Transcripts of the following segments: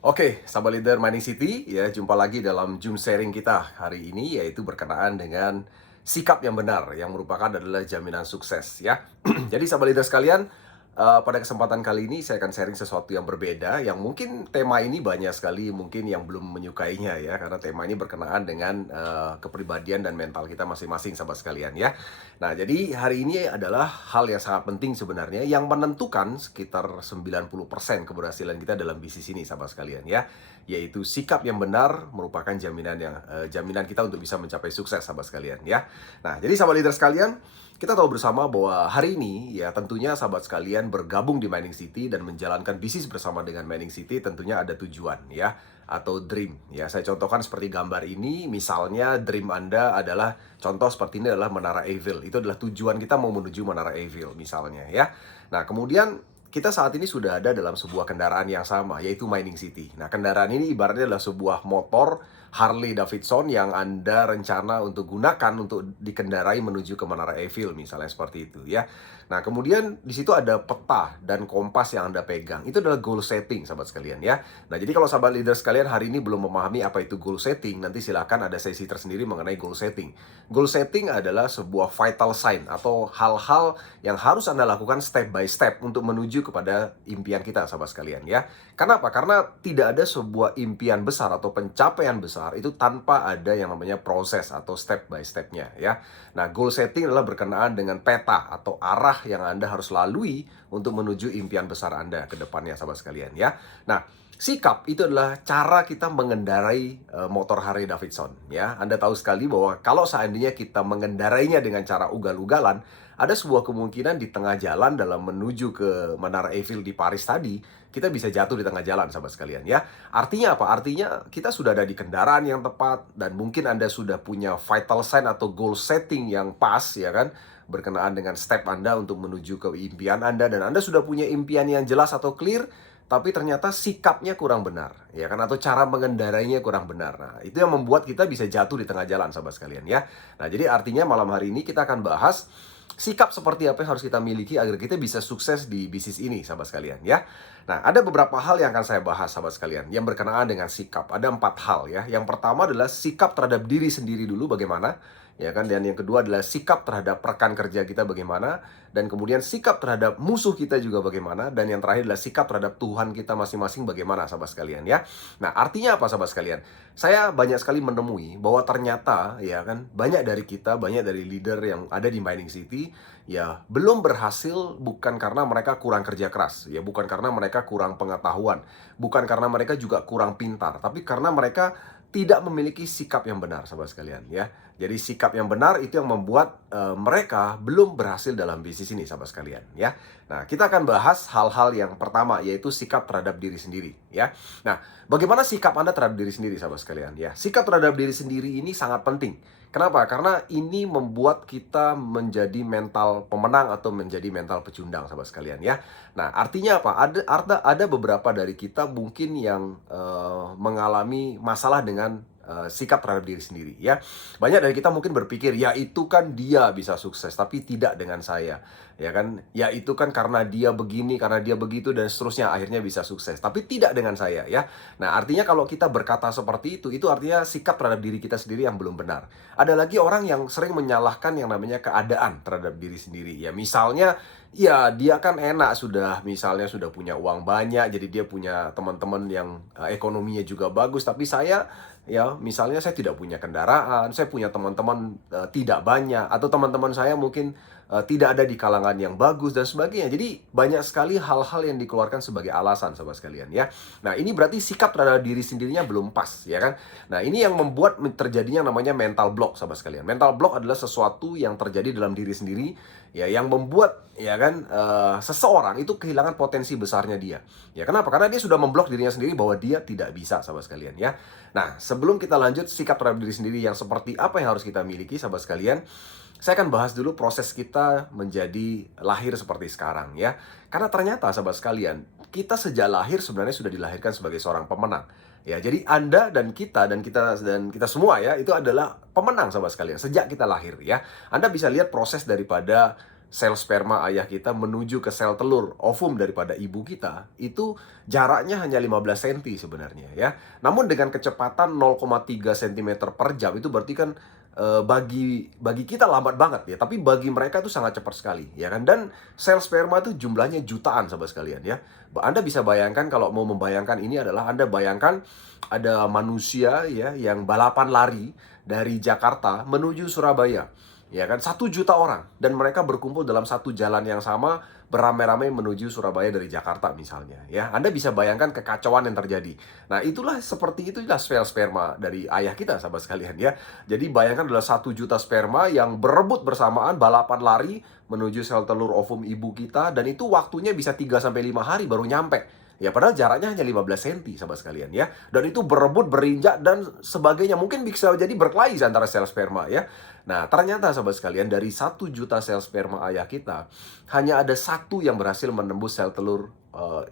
Oke, sahabat leader Mining City, ya jumpa lagi dalam Zoom sharing kita hari ini, yaitu berkenaan dengan sikap yang benar yang merupakan adalah jaminan sukses ya. Jadi sahabat leader sekalian, pada kesempatan kali ini saya akan sharing sesuatu yang berbeda, yang mungkin tema ini banyak sekali mungkin yang belum menyukainya ya, karena tema ini berkenaan dengan kepribadian dan mental kita masing-masing sahabat sekalian ya. Nah, jadi hari ini adalah hal yang sangat penting sebenarnya yang menentukan sekitar 90% keberhasilan kita dalam bisnis ini sahabat sekalian ya. Yaitu sikap yang benar merupakan jaminan kita untuk bisa mencapai sukses sahabat sekalian ya. Nah, jadi sahabat leader sekalian, kita tahu bersama bahwa hari ini ya tentunya sahabat sekalian bergabung di Mining City dan menjalankan bisnis bersama dengan Mining City tentunya ada tujuan ya, atau dream ya. Saya contohkan seperti gambar ini, misalnya dream Anda adalah, contoh seperti ini adalah Menara Eiffel. Itu adalah tujuan kita mau menuju Menara Eiffel misalnya ya. Nah, kemudian kita saat ini sudah ada dalam sebuah kendaraan yang sama, yaitu Mining City. Nah, kendaraan ini ibaratnya adalah sebuah motor Harley Davidson yang Anda rencana untuk gunakan untuk dikendarai menuju ke Menara Eiffel, misalnya seperti itu ya. Nah, kemudian di situ ada peta dan kompas yang Anda pegang. Itu adalah goal setting, sahabat sekalian ya. Nah, jadi kalau sahabat leader sekalian hari ini belum memahami apa itu goal setting, nanti silakan ada sesi tersendiri mengenai goal setting. Goal setting adalah sebuah vital sign atau hal-hal yang harus Anda lakukan step by step untuk menuju kepada impian kita, sahabat sekalian ya. Kenapa? Karena tidak ada sebuah impian besar atau pencapaian besar itu tanpa ada yang namanya proses atau step by step-nya ya. Nah, goal setting adalah berkenaan dengan peta atau arah yang Anda harus lalui untuk menuju impian besar Anda ke depannya, sahabat sekalian ya. Nah, sikap itu adalah cara kita mengendarai motor Harley Davidson ya. Anda tahu sekali bahwa kalau seandainya kita mengendarainya dengan cara ugal-ugalan, ada sebuah kemungkinan di tengah jalan dalam menuju ke Menara Eiffel di Paris tadi, kita bisa jatuh di tengah jalan, sahabat sekalian ya. Artinya apa? Artinya kita sudah ada di kendaraan yang tepat dan mungkin Anda sudah punya vital sign atau goal setting yang pas ya kan, berkenaan dengan step Anda untuk menuju ke impian Anda, dan Anda sudah punya impian yang jelas atau clear, tapi ternyata sikapnya kurang benar ya kan, atau cara mengendarainya kurang benar. Nah, itu yang membuat kita bisa jatuh di tengah jalan, sahabat sekalian ya. Nah, jadi artinya malam hari ini kita akan bahas sikap seperti apa yang harus kita miliki agar kita bisa sukses di bisnis ini, sahabat sekalian ya. Nah, ada beberapa hal yang akan saya bahas, sahabat sekalian, yang berkenaan dengan sikap. Ada 4 hal ya. Yang pertama adalah sikap terhadap diri sendiri dulu bagaimana, ya kan. Dan yang kedua adalah sikap terhadap rekan kerja kita bagaimana, dan kemudian sikap terhadap musuh kita juga bagaimana, dan yang terakhir adalah sikap terhadap Tuhan kita masing-masing bagaimana, sahabat sekalian ya. Nah, artinya apa, sahabat sekalian? Saya banyak sekali menemui bahwa ternyata ya kan banyak dari kita, banyak dari leader yang ada di Mining City ya belum berhasil, bukan karena mereka kurang kerja keras ya, bukan karena mereka kurang pengetahuan, bukan karena mereka juga kurang pintar, tapi karena mereka tidak memiliki sikap yang benar, sahabat sekalian ya. Jadi sikap yang benar itu yang membuat mereka belum berhasil dalam bisnis ini, sahabat sekalian ya. Nah, kita akan bahas hal-hal yang pertama, yaitu sikap terhadap diri sendiri ya. Nah, bagaimana sikap Anda terhadap diri sendiri, sahabat sekalian ya. Sikap terhadap diri sendiri ini sangat penting. Kenapa? Karena ini membuat kita menjadi mental pemenang atau menjadi mental pecundang, sahabat sekalian ya. Nah, artinya apa? Ada beberapa dari kita mungkin yang mengalami masalah dengan sikap terhadap diri sendiri ya. Banyak dari kita mungkin berpikir, ya itu kan dia bisa sukses, tapi tidak dengan saya. Ya kan? Ya itu kan karena dia begini, karena dia begitu, dan seterusnya akhirnya bisa sukses. Tapi tidak dengan saya ya. Nah, artinya kalau kita berkata seperti itu artinya sikap terhadap diri kita sendiri yang belum benar. Ada lagi orang yang sering menyalahkan yang namanya keadaan terhadap diri sendiri. Ya misalnya, ya dia kan enak, misalnya sudah punya uang banyak, jadi dia punya teman-teman yang ekonominya juga bagus, tapi saya ya misalnya saya tidak punya kendaraan, saya punya teman-teman tidak banyak, atau teman-teman saya mungkin tidak ada di kalangan yang bagus dan sebagainya. Jadi banyak sekali hal-hal yang dikeluarkan sebagai alasan, sahabat sekalian ya. Nah, ini berarti sikap terhadap diri sendirinya belum pas ya kan. Nah, ini yang membuat terjadinya namanya mental block, sahabat sekalian. Mental block adalah sesuatu yang terjadi dalam diri sendiri ya, yang membuat ya kan seseorang itu kehilangan potensi besarnya dia. Ya kenapa? Karena dia sudah memblok dirinya sendiri bahwa dia tidak bisa, sahabat sekalian ya. Nah, sebelum kita lanjut sikap terhadap diri sendiri yang seperti apa yang harus kita miliki, sahabat sekalian, saya akan bahas dulu proses kita menjadi lahir seperti sekarang ya. Karena ternyata, sahabat sekalian, kita sejak lahir sebenarnya sudah dilahirkan sebagai seorang pemenang. Ya, jadi Anda dan kita semua ya, itu adalah pemenang, sahabat sekalian, sejak kita lahir ya. Anda bisa lihat proses daripada sel sperma ayah kita menuju ke sel telur ovum daripada ibu kita, itu jaraknya hanya 15 cm sebenarnya ya. Namun dengan kecepatan 0,3 cm per jam, itu berarti kan bagi kita lambat banget ya, tapi bagi mereka itu sangat cepat sekali ya kan. Dan sel sperma itu jumlahnya jutaan sahabat sekalian ya. Anda bisa bayangkan, kalau mau membayangkan ini adalah Anda bayangkan ada manusia ya yang balapan lari dari Jakarta menuju Surabaya ya kan, 1 juta orang, dan mereka berkumpul dalam satu jalan yang sama, beramai-ramai menuju Surabaya dari Jakarta misalnya ya. Anda bisa bayangkan kekacauan yang terjadi. Nah, itulah sel sperma dari ayah kita sahabat sekalian ya. Jadi bayangkan adalah 1 juta sperma yang berebut bersamaan balapan lari menuju sel telur ovum ibu kita, dan itu waktunya bisa 3 sampai 5 hari baru nyampe. Ya, padahal jaraknya hanya 15 cm sahabat sekalian ya. Dan itu berebut, berinjak, dan sebagainya. Mungkin bisa jadi berkelahi antara sel sperma ya. Nah, ternyata sahabat sekalian, dari 1 juta sel sperma ayah kita, hanya ada satu yang berhasil menembus sel telur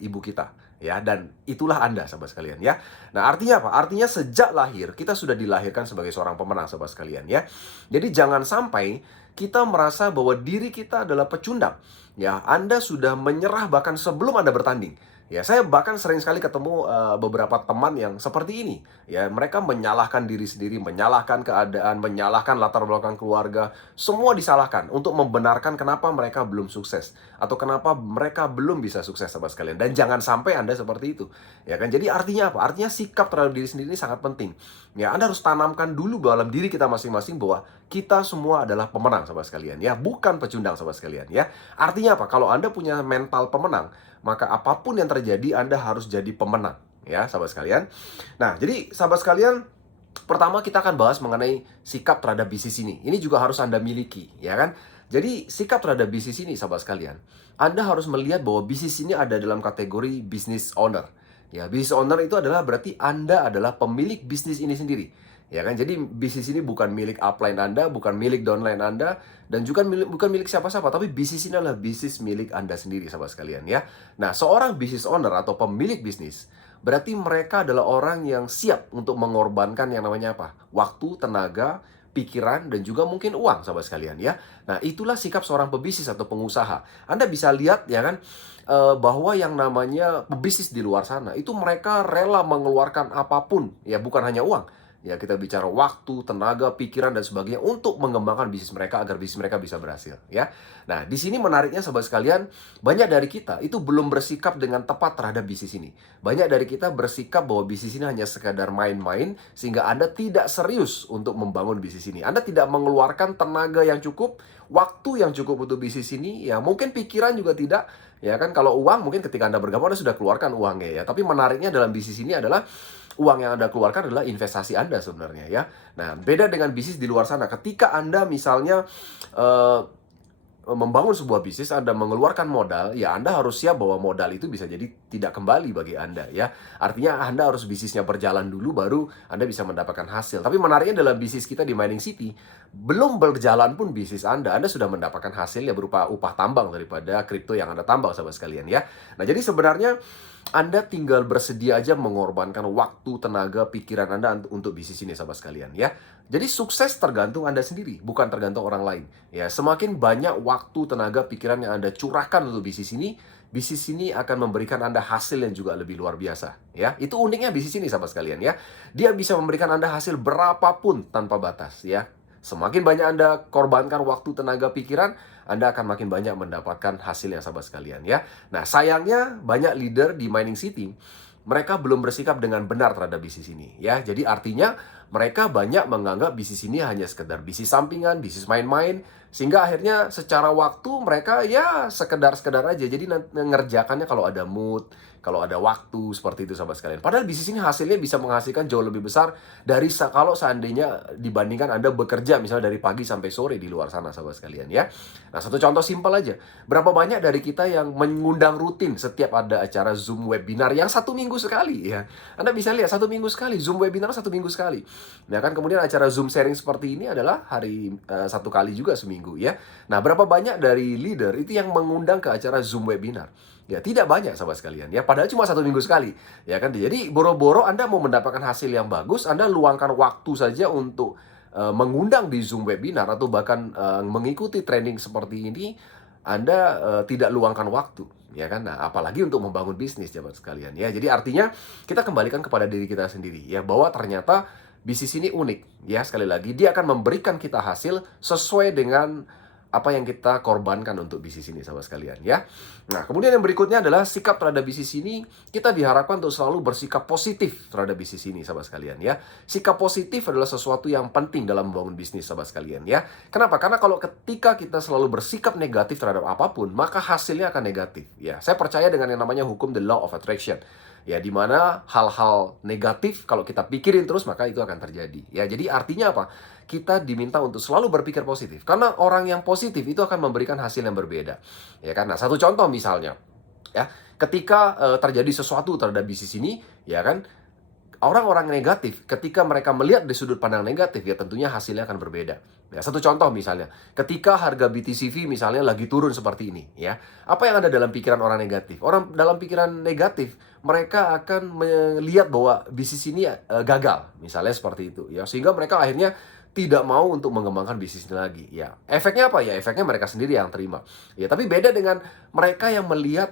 ibu kita ya. Dan itulah Anda sahabat sekalian ya. Nah, artinya apa? Artinya sejak lahir kita sudah dilahirkan sebagai seorang pemenang sahabat sekalian ya. Jadi jangan sampai kita merasa bahwa diri kita adalah pecundang ya. Anda sudah menyerah bahkan sebelum Anda bertanding. Ya, saya bahkan sering sekali ketemu beberapa teman yang seperti ini. Ya, mereka menyalahkan diri sendiri, menyalahkan keadaan, menyalahkan latar belakang keluarga. Semua disalahkan untuk membenarkan kenapa mereka belum sukses atau kenapa mereka belum bisa sukses sahabat sekalian. Dan jangan sampai Anda seperti itu. Ya kan? Jadi artinya apa? Artinya sikap terhadap diri sendiri ini sangat penting. Ya, Anda harus tanamkan dulu dalam diri kita masing-masing bahwa kita semua adalah pemenang sahabat sekalian ya, bukan pecundang sahabat sekalian ya. Artinya apa? Kalau Anda punya mental pemenang, maka apapun yang terjadi Anda harus jadi pemenang ya sahabat sekalian. Nah, jadi sahabat sekalian, pertama kita akan bahas mengenai sikap terhadap bisnis ini. Ini juga harus Anda miliki ya kan. Jadi sikap terhadap bisnis ini sahabat sekalian, Anda harus melihat bahwa bisnis ini ada dalam kategori business owner. Ya, business owner itu adalah berarti Anda adalah pemilik bisnis ini sendiri. Ya kan, jadi bisnis ini bukan milik upline Anda, bukan milik downline Anda, dan juga bukan milik siapa-siapa, tapi bisnis ini adalah bisnis milik Anda sendiri, sahabat sekalian ya. Nah, seorang business owner atau pemilik bisnis, berarti mereka adalah orang yang siap untuk mengorbankan yang namanya apa? Waktu, tenaga, pikiran, dan juga mungkin uang, sahabat sekalian ya. Nah, itulah sikap seorang pebisnis atau pengusaha. Anda bisa lihat ya kan, bahwa yang namanya pebisnis di luar sana, itu mereka rela mengeluarkan apapun, ya bukan hanya uang. Ya, kita bicara waktu, tenaga, pikiran, dan sebagainya untuk mengembangkan bisnis mereka agar bisnis mereka bisa berhasil ya. Nah, di sini menariknya sahabat sekalian, banyak dari kita itu belum bersikap dengan tepat terhadap bisnis ini. Banyak dari kita bersikap bahwa bisnis ini hanya sekadar main-main, sehingga Anda tidak serius untuk membangun bisnis ini. Anda tidak mengeluarkan tenaga yang cukup, waktu yang cukup untuk bisnis ini, ya mungkin pikiran juga tidak. Ya kan, kalau uang mungkin ketika Anda bergabung Anda sudah keluarkan uangnya ya. Tapi menariknya dalam bisnis ini adalah uang yang Anda keluarkan adalah investasi Anda sebenarnya ya. Nah, beda dengan bisnis di luar sana. Ketika Anda misalnya membangun sebuah bisnis, Anda mengeluarkan modal, ya Anda harus siap bahwa modal itu bisa jadi tidak kembali bagi Anda ya. Artinya Anda harus bisnisnya berjalan dulu baru Anda bisa mendapatkan hasil. Tapi menariknya dalam bisnis kita di Mining City, belum berjalan pun bisnis Anda sudah mendapatkan hasil ya berupa upah tambang daripada kripto yang Anda tambang sahabat sekalian ya. Nah, jadi sebenarnya Anda tinggal bersedia aja mengorbankan waktu, tenaga, pikiran Anda untuk bisnis ini sahabat sekalian ya. Jadi sukses tergantung Anda sendiri, bukan tergantung orang lain. Ya, semakin banyak waktu, tenaga, pikiran yang Anda curahkan untuk bisnis ini akan memberikan Anda hasil yang juga lebih luar biasa. Ya, itu uniknya bisnis ini sahabat sekalian ya. Dia bisa memberikan Anda hasil berapapun tanpa batas ya. Semakin banyak Anda korbankan waktu, tenaga, pikiran, Anda akan makin banyak mendapatkan hasil yang sahabat sekalian ya. Nah, sayangnya banyak leader di Mining City, mereka belum bersikap dengan benar terhadap bisnis ini ya. Jadi artinya mereka banyak menganggap bisnis ini hanya sekedar bisnis sampingan, bisnis main-main, sehingga akhirnya secara waktu mereka ya sekedar aja. Jadi ngerjakannya kalau ada mood, kalau ada waktu, seperti itu sahabat sekalian. Padahal bisnis ini hasilnya bisa menghasilkan jauh lebih besar dari kalau seandainya dibandingkan Anda bekerja misalnya dari pagi sampai sore di luar sana sahabat sekalian ya. Nah, satu contoh simpel aja. Berapa banyak dari kita yang mengundang rutin setiap ada acara Zoom webinar yang 1 minggu sekali ya. Anda bisa lihat 1 minggu sekali, Zoom webinar 1 minggu sekali. Nah kan, kemudian acara Zoom sharing seperti ini adalah hari 1 kali juga seminggu ya. Nah, berapa banyak dari leader itu yang mengundang ke acara Zoom webinar? Ya, tidak banyak sahabat sekalian ya, padahal cuma 1 minggu sekali ya kan. Jadi boro-boro Anda mau mendapatkan hasil yang bagus, Anda luangkan waktu saja untuk mengundang di Zoom webinar atau bahkan mengikuti training seperti ini. Anda tidak luangkan waktu, ya kan? Nah, apalagi untuk membangun bisnis, sahabat sekalian, ya. Jadi artinya kita kembalikan kepada diri kita sendiri, ya, bahwa ternyata bisnis ini unik, ya. Sekali lagi, dia akan memberikan kita hasil sesuai dengan apa yang kita korbankan untuk bisnis ini, sahabat sekalian, ya. Nah, kemudian yang berikutnya adalah sikap terhadap bisnis ini, kita diharapkan untuk selalu bersikap positif terhadap bisnis ini, sahabat sekalian, ya. Sikap positif adalah sesuatu yang penting dalam membangun bisnis, sahabat sekalian, ya. Kenapa? Karena kalau ketika kita selalu bersikap negatif terhadap apapun, maka hasilnya akan negatif, ya. Saya percaya dengan yang namanya hukum the law of attraction, ya, di mana hal-hal negatif kalau kita pikirin terus maka itu akan terjadi, ya. Jadi artinya apa? Kita diminta untuk selalu berpikir positif. Karena orang yang positif itu akan memberikan hasil yang berbeda. Ya kan? Nah, satu contoh misalnya, ya, ketika terjadi sesuatu terhadap bisnis ini, ya kan, orang-orang negatif ketika mereka melihat di sudut pandang negatif, ya tentunya hasilnya akan berbeda. Ya, satu contoh misalnya, ketika harga BTCV misalnya lagi turun seperti ini, ya. Apa yang ada dalam pikiran orang negatif? Orang dalam pikiran negatif, mereka akan melihat bahwa bisnis ini gagal, misalnya seperti itu, ya. Sehingga mereka akhirnya tidak mau untuk mengembangkan bisnisnya lagi, ya. Efeknya apa? Ya efeknya mereka sendiri yang terima. Ya, tapi beda dengan mereka yang melihat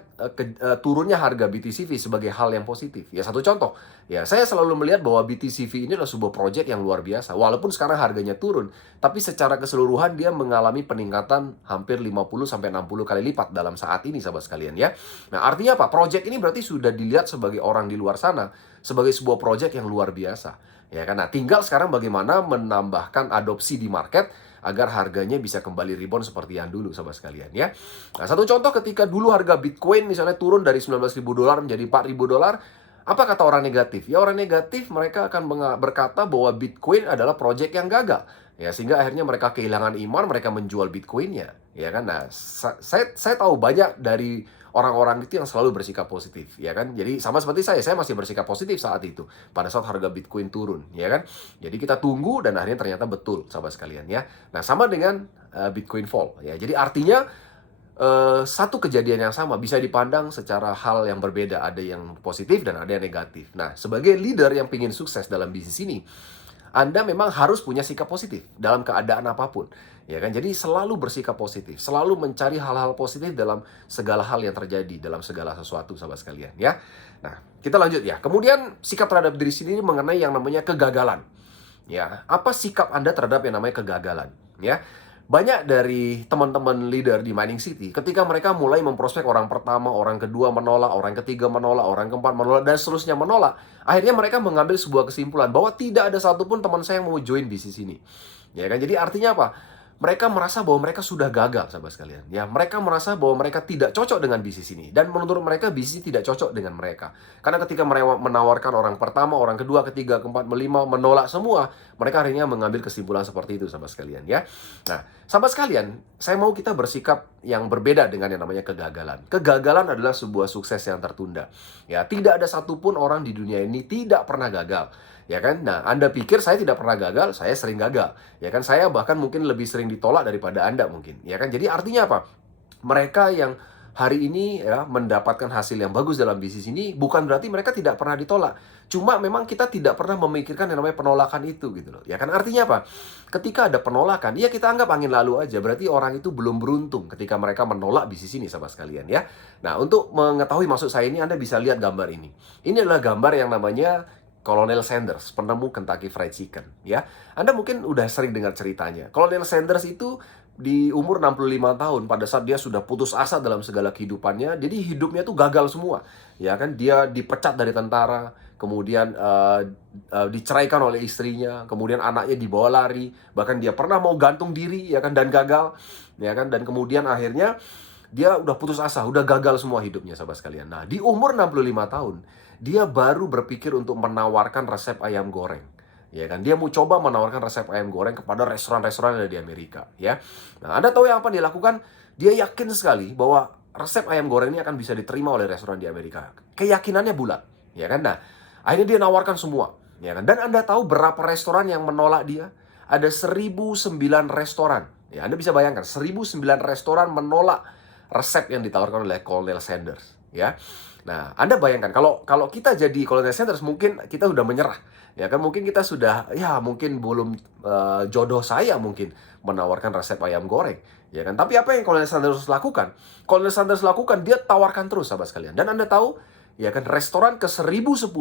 turunnya harga BTCV sebagai hal yang positif. Ya, satu contoh, ya, saya selalu melihat bahwa BTCV ini adalah sebuah proyek yang luar biasa. Walaupun sekarang harganya turun, tapi secara keseluruhan dia mengalami peningkatan hampir 50 sampai 60 kali lipat dalam saat ini, sahabat sekalian, ya. Nah, artinya apa? Proyek ini berarti sudah dilihat sebagai orang di luar sana sebagai sebuah proyek yang luar biasa. Ya kan? Nah, tinggal sekarang bagaimana menambahkan adopsi di market agar harganya bisa kembali rebound seperti yang dulu, sahabat sekalian, ya. Nah, satu contoh ketika dulu harga Bitcoin misalnya turun dari $19.000 menjadi $4.000, apa kata orang negatif? Ya, orang negatif mereka akan berkata bahwa Bitcoin adalah proyek yang gagal. Ya, sehingga akhirnya mereka kehilangan iman, mereka menjual Bitcoinnya, ya kan? Nah, saya tahu banyak dari orang-orang itu yang selalu bersikap positif, ya kan? Jadi sama seperti saya masih bersikap positif saat itu pada saat harga Bitcoin turun, ya kan? Jadi kita tunggu dan akhirnya ternyata betul, sahabat sekalian, ya. Nah, sama dengan Bitcoin fall, ya. Jadi artinya satu kejadian yang sama bisa dipandang secara hal yang berbeda, ada yang positif dan ada yang negatif. Nah, sebagai leader yang ingin sukses dalam bisnis ini, Anda memang harus punya sikap positif dalam keadaan apapun, ya kan? Jadi selalu bersikap positif, selalu mencari hal-hal positif dalam segala hal yang terjadi, dalam segala sesuatu, sahabat sekalian, ya. Nah, kita lanjut, ya. Kemudian sikap terhadap diri sendiri mengenai yang namanya kegagalan. Ya, apa sikap Anda terhadap yang namanya kegagalan, ya? Banyak dari teman-teman leader di Mining City, ketika mereka mulai memprospek orang pertama, orang kedua menolak, orang ketiga menolak, orang keempat menolak, dan seterusnya menolak, akhirnya mereka mengambil sebuah kesimpulan bahwa tidak ada satupun teman saya yang mau join bisnis ini. Ya kan? Jadi artinya apa? Mereka merasa bahwa mereka sudah gagal, sahabat sekalian. Ya, mereka merasa bahwa mereka tidak cocok dengan bisnis ini. Dan menurut mereka, bisnis tidak cocok dengan mereka. Karena ketika mereka menawarkan orang pertama, orang kedua, ketiga, keempat, kelima, menolak semua, mereka akhirnya mengambil kesimpulan seperti itu, sahabat sekalian, ya. Nah, sahabat sekalian, saya mau kita bersikap yang berbeda dengan yang namanya kegagalan. Kegagalan adalah sebuah sukses yang tertunda. Ya, tidak ada satupun orang di dunia ini tidak pernah gagal. Ya kan? Nah, Anda pikir saya tidak pernah gagal, saya sering gagal. Ya kan? Saya bahkan mungkin lebih sering ditolak daripada Anda mungkin. Ya kan? Jadi artinya apa? Mereka yang hari ini ya mendapatkan hasil yang bagus dalam bisnis ini bukan berarti mereka tidak pernah ditolak. Cuma memang kita tidak pernah memikirkan yang namanya penolakan itu gitu loh. Ya kan? Artinya apa? Ketika ada penolakan, ya kita anggap angin lalu aja. Berarti orang itu belum beruntung ketika mereka menolak bisnis ini, sahabat sekalian, ya. Nah, untuk mengetahui maksud saya ini, Anda bisa lihat gambar ini. Ini adalah gambar yang namanya Colonel Sanders, penemu Kentucky Fried Chicken, ya. Anda mungkin udah sering dengar ceritanya. Colonel Sanders itu di umur 65 tahun, pada saat dia sudah putus asa dalam segala kehidupannya, jadi hidupnya tuh gagal semua. Ya kan, dia dipecat dari tentara, kemudian diceraikan oleh istrinya, kemudian anaknya dibawa lari, bahkan dia pernah mau gantung diri, ya kan, dan gagal, ya kan, dan kemudian akhirnya dia udah putus asa, udah gagal semua hidupnya, sahabat sekalian. Nah, di umur 65 tahun, dia baru berpikir untuk menawarkan resep ayam goreng. Ya kan, dia mau coba menawarkan resep ayam goreng kepada restoran-restoran yang ada di Amerika, ya. Nah, Anda tahu yang apa dia lakukan? Dia yakin sekali bahwa resep ayam goreng ini akan bisa diterima oleh restoran di Amerika. Keyakinannya bulat, ya kan? Nah, akhirnya dia nawarkan semua, ya kan? Dan Anda tahu berapa restoran yang menolak dia? Ada 1.009 restoran. Ya, Anda bisa bayangkan, 1.009 restoran menolak resep yang ditawarkan oleh Colonel Sanders, ya. Nah, Anda bayangkan kalau kalau kita jadi contact centers mungkin kita udah menyerah. Ya kan mungkin kita sudah ya mungkin belum jodoh saya mungkin menawarkan resep ayam goreng, ya kan. Tapi apa yang contact centers lakukan? Contact centers lakukan dia tawarkan terus sahabat sekalian. Dan Anda tahu ya kan restoran ke 1010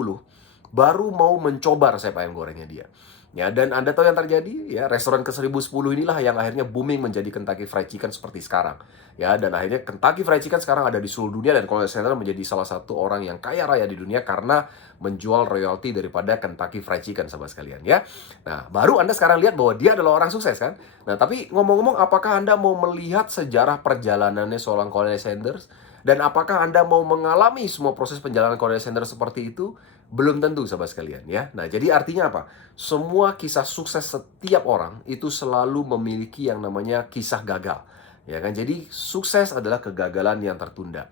baru mau mencoba resep ayam gorengnya dia. Ya, dan Anda tahu yang terjadi? Ya, restoran ke 1010 inilah yang akhirnya booming menjadi Kentucky Fried Chicken seperti sekarang. Ya, dan akhirnya Kentucky Fried Chicken sekarang ada di seluruh dunia dan Contact Center menjadi salah satu orang yang kaya raya di dunia karena menjual royalti daripada Kentucky Fried Chicken, sahabat sekalian ya. Nah, baru Anda sekarang lihat bahwa dia adalah orang sukses kan? Nah, tapi ngomong-ngomong, apakah Anda mau melihat sejarah perjalanannya seorang Contact Center? Dan apakah Anda mau mengalami semua proses penjalanan Contact Center seperti itu? Belum tentu, sahabat sekalian ya. Nah, jadi artinya apa? Semua kisah sukses setiap orang itu selalu memiliki yang namanya kisah gagal. Ya kan? Jadi sukses adalah kegagalan yang tertunda.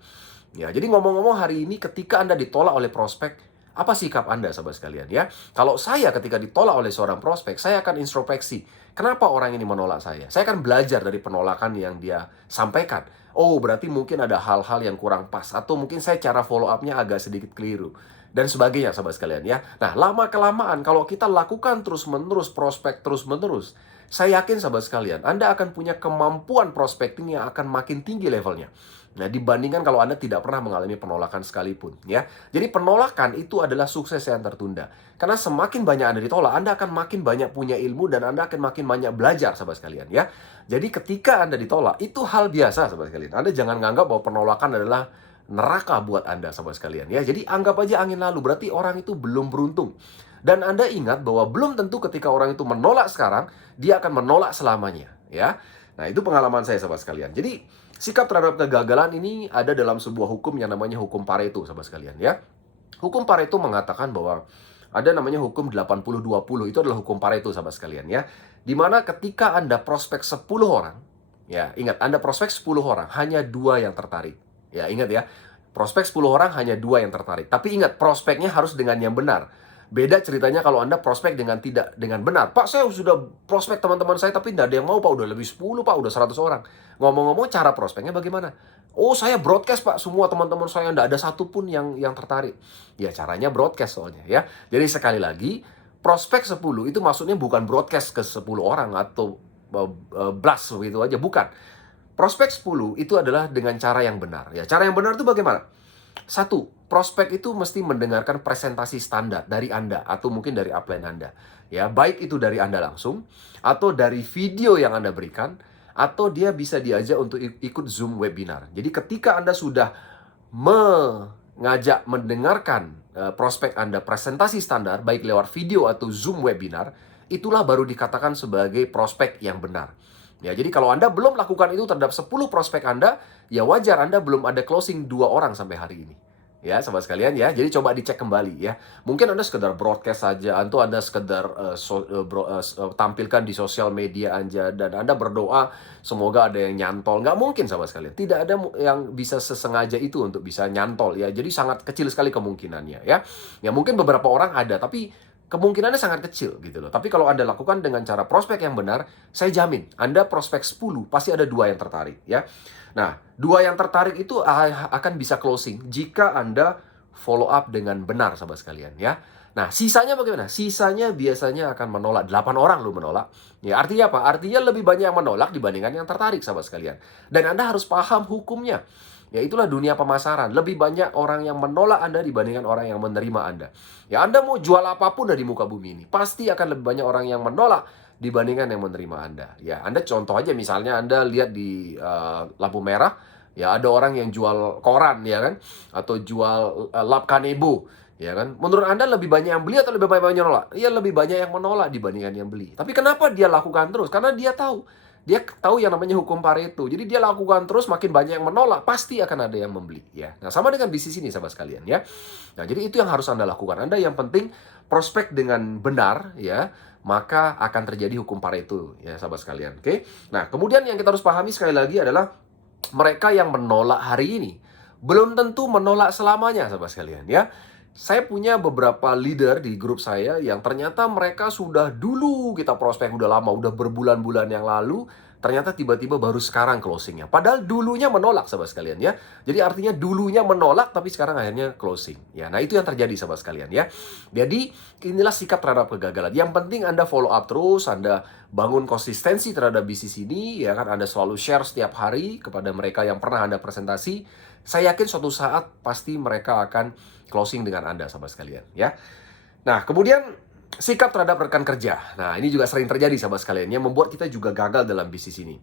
Ya, jadi ngomong-ngomong hari ini ketika Anda ditolak oleh prospek, apa sikap Anda, sahabat sekalian ya? Kalau saya ketika ditolak oleh seorang prospek, saya akan introspeksi. Kenapa orang ini menolak saya? Saya akan belajar dari penolakan yang dia sampaikan. Oh, berarti mungkin ada hal-hal yang kurang pas. Atau mungkin saya cara follow up-nya agak sedikit keliru. Dan sebagainya, sahabat sekalian ya. Nah, lama-kelamaan kalau kita lakukan terus-menerus, prospek terus-menerus, saya yakin, sahabat sekalian, Anda akan punya kemampuan prospecting yang akan makin tinggi levelnya. Nah, dibandingkan kalau Anda tidak pernah mengalami penolakan sekalipun, ya. Jadi penolakan itu adalah sukses yang tertunda. Karena semakin banyak Anda ditolak, Anda akan makin banyak punya ilmu dan Anda akan makin banyak belajar, sahabat sekalian, ya. Jadi ketika Anda ditolak, itu hal biasa, sahabat sekalian. Anda jangan menganggap bahwa penolakan adalah neraka buat Anda, sahabat sekalian, ya. Jadi anggap aja angin lalu, berarti orang itu belum beruntung. Dan Anda ingat bahwa belum tentu ketika orang itu menolak sekarang, dia akan menolak selamanya, ya. Nah, itu pengalaman saya, sahabat sekalian. Jadi, sikap terhadap kegagalan ini ada dalam sebuah hukum yang namanya hukum Pareto, sahabat sekalian, ya. Hukum Pareto mengatakan bahwa ada namanya hukum 80-20, itu adalah hukum Pareto, sahabat sekalian, ya. Dimana ketika Anda prospek 10 orang, ya, ingat, Anda prospek 10 orang, hanya 2 yang tertarik. Ya, ingat ya, prospek 10 orang hanya 2 yang tertarik. Tapi ingat, prospeknya harus dengan yang benar. Beda ceritanya kalau Anda prospek dengan tidak dengan benar. Pak, saya sudah prospek teman-teman saya tapi tidak ada yang mau, Pak. Udah lebih 10, Pak. Udah 100 orang. Ngomong-ngomong, cara prospeknya bagaimana? Oh, saya broadcast, Pak. Semua teman-teman saya tidak ada satupun yang tertarik. Ya, caranya broadcast soalnya ya. Jadi sekali lagi, prospek 10 itu maksudnya bukan broadcast ke 10 orang atau blast begitu aja, bukan. Prospek 10 itu adalah dengan cara yang benar. Ya, cara yang benar itu bagaimana? Satu, prospek itu mesti mendengarkan presentasi standar dari Anda atau mungkin dari upline Anda. Ya, baik itu dari Anda langsung atau dari video yang Anda berikan atau dia bisa diajak untuk ikut Zoom webinar. Jadi ketika Anda sudah mengajak mendengarkan prospek Anda presentasi standar baik lewat video atau Zoom webinar, itulah baru dikatakan sebagai prospek yang benar. Ya, jadi kalau Anda belum lakukan itu terhadap 10 prospek Anda, ya wajar Anda belum ada closing 2 orang sampai hari ini. Ya, sahabat sekalian ya. Jadi coba dicek kembali ya. Mungkin Anda sekedar broadcast saja, atau Anda sekedar tampilkan di sosial media Anda dan Anda berdoa semoga ada yang nyantol. Nggak mungkin, sahabat sekalian. Tidak ada yang bisa sesengaja itu untuk bisa nyantol ya. Jadi sangat kecil sekali kemungkinannya ya. Ya mungkin beberapa orang ada, tapi kemungkinannya sangat kecil gitu loh. Tapi kalau Anda lakukan dengan cara prospek yang benar, saya jamin Anda prospek 10 pasti ada 2 yang tertarik ya. Nah, 2 yang tertarik itu akan bisa closing jika Anda follow up dengan benar, sahabat sekalian ya. Nah, sisanya bagaimana? Sisanya biasanya akan menolak. 8 orang lu menolak. Ya, artinya apa? Artinya lebih banyak yang menolak dibandingkan yang tertarik, sahabat sekalian. Dan Anda harus paham hukumnya. Ya, itulah dunia pemasaran. Lebih banyak orang yang menolak Anda dibandingkan orang yang menerima Anda. Ya, Anda mau jual apapun dari muka bumi ini, pasti akan lebih banyak orang yang menolak dibandingkan yang menerima Anda. Ya, Anda contoh aja misalnya Anda lihat di lampu merah, ya ada orang yang jual koran ya kan, atau jual lap kanebo, ya kan. Menurut Anda lebih banyak yang beli atau lebih banyak yang menolak? Ya lebih banyak yang menolak dibandingkan yang beli. Tapi kenapa dia lakukan terus? Karena dia tahu yang namanya hukum Pareto. Jadi dia lakukan terus, makin banyak yang menolak, pasti akan ada yang membeli ya. Nah, sama dengan bisnis ini, sahabat sekalian ya. Nah, jadi itu yang harus Anda lakukan. Anda yang penting prospek dengan benar ya, maka akan terjadi hukum Pareto ya, sahabat sekalian. Oke. Nah, kemudian yang kita harus pahami sekali lagi adalah mereka yang menolak hari ini belum tentu menolak selamanya, sahabat sekalian ya. Saya punya beberapa leader di grup saya yang ternyata mereka sudah dulu kita prospek udah lama, udah berbulan-bulan yang lalu, ternyata tiba-tiba baru sekarang closingnya. Padahal dulunya menolak sahabat sekalian ya. Jadi artinya dulunya menolak tapi sekarang akhirnya closing. Ya, nah itu yang terjadi sahabat sekalian ya. Jadi inilah sikap terhadap kegagalan. Yang penting Anda follow up terus, Anda bangun konsistensi terhadap bisnis ini, ya kan, Anda selalu share setiap hari kepada mereka yang pernah Anda presentasi. Saya yakin suatu saat pasti mereka akan closing dengan Anda sahabat sekalian ya. Nah, kemudian sikap terhadap rekan kerja. Nah, ini juga sering terjadi sahabat sekalian yang membuat kita juga gagal dalam bisnis ini.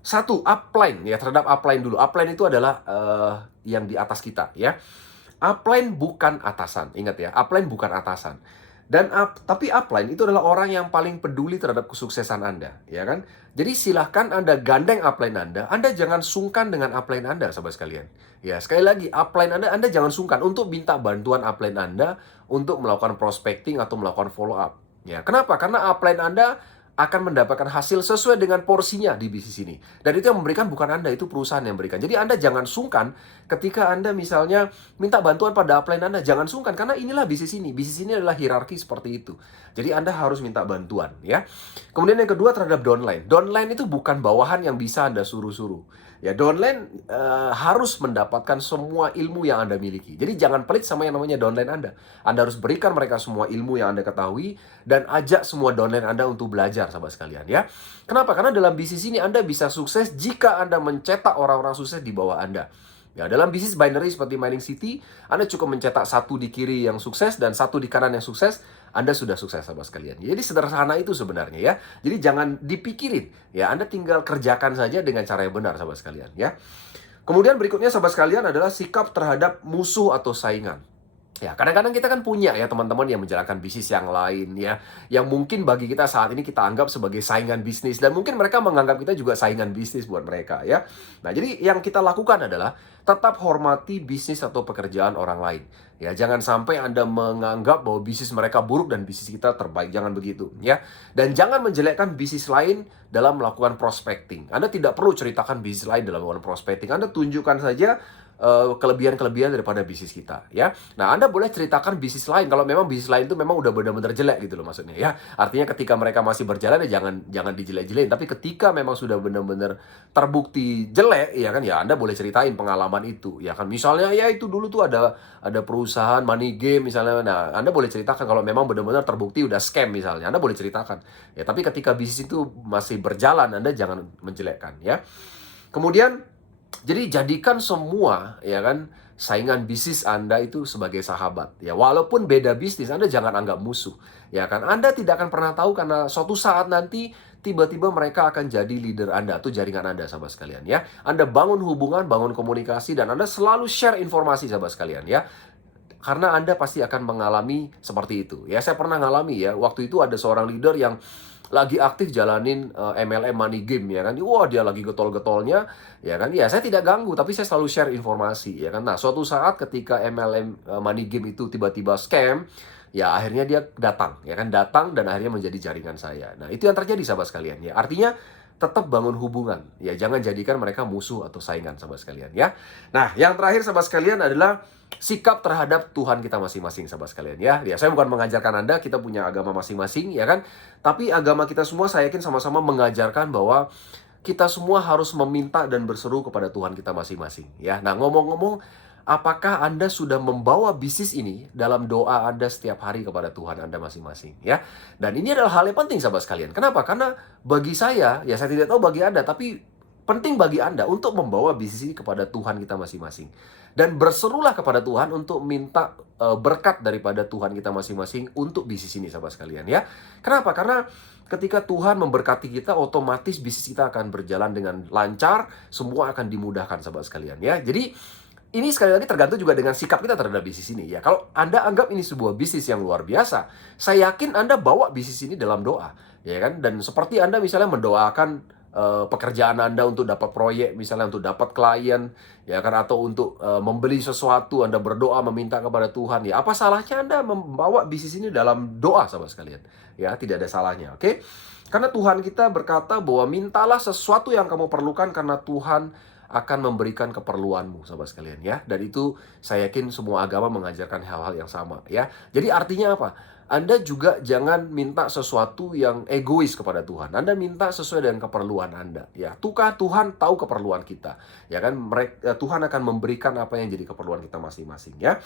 Satu, upline ya, terhadap upline dulu. Upline itu adalah yang di atas kita ya. Upline bukan atasan. Ingat ya, upline bukan atasan. Tapi upline itu adalah orang yang paling peduli terhadap kesuksesan Anda, ya kan? Jadi silahkan Anda gandeng upline Anda jangan sungkan dengan upline Anda, sahabat sekalian. Ya, sekali lagi, upline Anda jangan sungkan untuk minta bantuan upline Anda untuk melakukan prospecting atau melakukan follow up. Ya, kenapa? Karena upline Anda akan mendapatkan hasil sesuai dengan porsinya di bisnis ini. Dan itu yang memberikan bukan Anda, itu perusahaan yang memberikan. Jadi Anda jangan sungkan ketika Anda misalnya minta bantuan pada upline Anda. Jangan sungkan, karena inilah bisnis ini. Bisnis ini adalah hierarki seperti itu. Jadi Anda harus minta bantuan ya. Kemudian yang kedua terhadap downline. Downline itu bukan bawahan yang bisa Anda suruh-suruh. Ya, downline harus mendapatkan semua ilmu yang Anda miliki. Jadi jangan pelit sama yang namanya downline Anda. Anda harus berikan mereka semua ilmu yang Anda ketahui dan ajak semua downline Anda untuk belajar, sahabat sekalian ya. Kenapa? Karena dalam bisnis ini Anda bisa sukses jika Anda mencetak orang-orang sukses di bawah Anda. Ya, dalam bisnis binary seperti Mining City, Anda cukup mencetak satu di kiri yang sukses dan satu di kanan yang sukses, Anda sudah sukses sahabat sekalian. Jadi sederhana itu sebenarnya ya. Jadi jangan dipikirin, ya Anda tinggal kerjakan saja dengan cara yang benar sahabat sekalian ya. Kemudian berikutnya sahabat sekalian adalah sikap terhadap musuh atau saingan. Ya, kadang-kadang kita kan punya ya teman-teman yang menjalankan bisnis yang lain ya, yang mungkin bagi kita saat ini kita anggap sebagai saingan bisnis, dan mungkin mereka menganggap kita juga saingan bisnis buat mereka ya. Nah, jadi yang kita lakukan adalah tetap hormati bisnis atau pekerjaan orang lain. Ya, jangan sampai Anda menganggap bahwa bisnis mereka buruk dan bisnis kita terbaik. Jangan begitu ya. Dan jangan menjelekkan bisnis lain dalam melakukan prospecting. Anda tidak perlu ceritakan bisnis lain dalam melakukan prospecting. Anda tunjukkan saja kelebihan-kelebihan daripada bisnis kita ya. Nah, Anda boleh ceritakan bisnis lain kalau memang bisnis lain itu memang udah benar-benar jelek gitu loh maksudnya ya. Artinya ketika mereka masih berjalan ya jangan dijelek-jelekin, tapi ketika memang sudah benar-benar terbukti jelek ya kan, ya Anda boleh ceritain pengalaman itu ya kan. Misalnya ya itu dulu tuh ada perusahaan money game misalnya. Nah, Anda boleh ceritakan kalau memang benar-benar terbukti udah scam misalnya. Anda boleh ceritakan. Ya, tapi ketika bisnis itu masih berjalan Anda jangan menjelekkan ya. Kemudian jadi jadikan semua ya kan saingan bisnis Anda itu sebagai sahabat ya. Walaupun beda bisnis, Anda jangan anggap musuh ya kan. Anda tidak akan pernah tahu karena suatu saat nanti tiba-tiba mereka akan jadi leader Anda atau jaringan Anda sahabat sekalian ya. Anda bangun hubungan, bangun komunikasi, dan Anda selalu share informasi sahabat sekalian ya. Karena Anda pasti akan mengalami seperti itu ya. Saya pernah ngalami ya. Waktu itu ada seorang leader yang lagi aktif jalanin MLM money game ya kan. Wah, dia lagi getol-getolnya ya kan. Ya, saya tidak ganggu tapi saya selalu share informasi ya kan. Nah, suatu saat ketika MLM money game itu tiba-tiba scam, ya akhirnya dia datang ya kan, datang dan akhirnya menjadi jaringan saya. Nah, itu yang terjadi sahabat sekalian ya. Artinya tetap bangun hubungan ya, jangan jadikan mereka musuh atau saingan sahabat sekalian ya. Nah, yang terakhir sahabat sekalian adalah sikap terhadap Tuhan kita masing-masing sahabat sekalian ya. Ya, saya bukan mengajarkan Anda, kita punya agama masing-masing ya kan. Tapi agama kita semua saya yakin sama-sama mengajarkan bahwa kita semua harus meminta dan berseru kepada Tuhan kita masing-masing ya. Nah, ngomong-ngomong, apakah Anda sudah membawa bisnis ini dalam doa Anda setiap hari kepada Tuhan Anda masing-masing ya? Dan ini adalah hal yang penting sahabat sekalian. Kenapa? Karena bagi saya, ya saya tidak tahu bagi Anda, tapi penting bagi Anda untuk membawa bisnis ini kepada Tuhan kita masing-masing. Dan berserulah kepada Tuhan untuk minta berkat daripada Tuhan kita masing-masing untuk bisnis ini sahabat sekalian ya. Kenapa? Karena ketika Tuhan memberkati kita, otomatis bisnis kita akan berjalan dengan lancar, semua akan dimudahkan sahabat sekalian ya. Jadi ini sekali lagi tergantung juga dengan sikap kita terhadap bisnis ini ya. Kalau Anda anggap ini sebuah bisnis yang luar biasa, saya yakin Anda bawa bisnis ini dalam doa ya kan. Dan seperti Anda misalnya mendoakan pekerjaan Anda untuk dapat proyek, misalnya untuk dapat klien ya kan, atau untuk membeli sesuatu, Anda berdoa meminta kepada Tuhan ya. Apa salahnya Anda membawa bisnis ini dalam doa sahabat sekalian ya? Tidak ada salahnya, oke? Karena Tuhan kita berkata bahwa mintalah sesuatu yang kamu perlukan karena Tuhan akan memberikan keperluanmu sahabat sekalian ya. Dan itu saya yakin semua agama mengajarkan hal-hal yang sama ya. Jadi artinya apa? Anda juga jangan minta sesuatu yang egois kepada Tuhan. Anda minta sesuai dengan keperluan Anda. Ya, Tuhan tahu keperluan kita. Ya kan, Tuhan akan memberikan apa yang jadi keperluan kita masing-masing. Ya.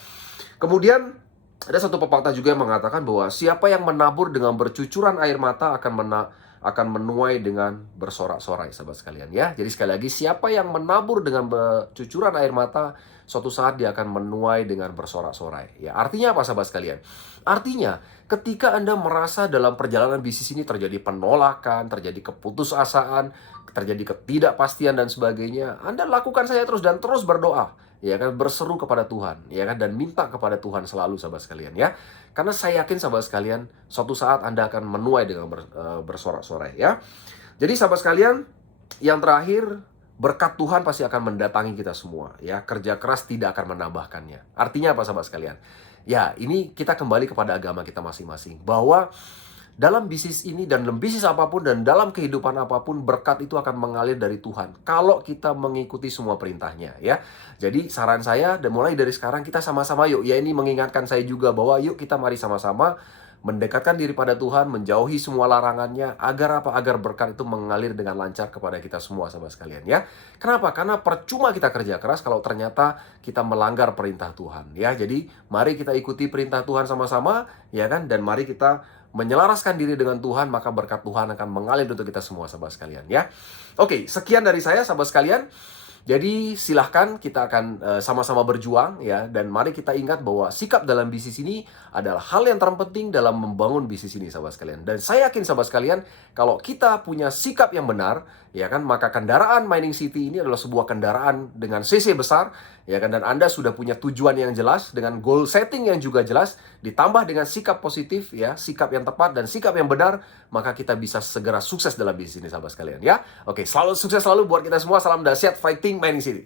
Kemudian ada satu pepatah juga yang mengatakan bahwa siapa yang menabur dengan bercucuran air mata akan menuai dengan bersorak-sorai, sahabat sekalian. Ya, jadi sekali lagi, siapa yang menabur dengan bercucuran air mata, suatu saat dia akan menuai dengan bersorak-sorai. Ya, artinya apa, sahabat sekalian? Artinya, ketika Anda merasa dalam perjalanan bisnis ini terjadi penolakan, terjadi keputusasaan, terjadi ketidakpastian dan sebagainya, Anda lakukan saja terus dan terus berdoa, ya kan, berseru kepada Tuhan, ya kan, dan minta kepada Tuhan selalu, sahabat sekalian, ya. Karena saya yakin, sahabat sekalian, suatu saat Anda akan menuai dengan bersorak-sorai, ya. Jadi, sahabat sekalian, yang terakhir, berkat Tuhan pasti akan mendatangi kita semua, ya. Kerja keras tidak akan menambahkannya. Artinya apa, sahabat sekalian? Ya, ini kita kembali kepada agama kita masing-masing, bahwa dalam bisnis ini dan dalam bisnis apapun dan dalam kehidupan apapun, berkat itu akan mengalir dari Tuhan kalau kita mengikuti semua perintahnya, ya. Jadi saran saya, dan mulai dari sekarang kita sama-sama yuk, ya, ini mengingatkan saya juga bahwa yuk kita mari sama-sama mendekatkan diri pada Tuhan, menjauhi semua larangannya, agar apa? Agar berkat itu mengalir dengan lancar kepada kita semua, sahabat sekalian, ya. Kenapa? Karena percuma kita kerja keras kalau ternyata kita melanggar perintah Tuhan, ya. Jadi mari kita ikuti perintah Tuhan sama-sama, ya kan, dan mari kita menyelaraskan diri dengan Tuhan, maka berkat Tuhan akan mengalir untuk kita semua, sahabat sekalian, ya. Oke, sekian dari saya, sahabat sekalian. Jadi silahkan kita akan sama-sama berjuang, ya, dan mari kita ingat bahwa sikap dalam bisnis ini adalah hal yang terpenting dalam membangun bisnis ini, sahabat sekalian. Dan saya yakin, sahabat sekalian, kalau kita punya sikap yang benar, ya kan, maka kendaraan Mining City ini adalah sebuah kendaraan dengan CC besar, ya kan, dan Anda sudah punya tujuan yang jelas dengan goal setting yang juga jelas, ditambah dengan sikap positif, ya, sikap yang tepat dan sikap yang benar, maka kita bisa segera sukses dalam bisnis ini, sahabat sekalian, ya. Oke, selalu sukses selalu buat kita semua. Salam dahsyat fighting Mining City.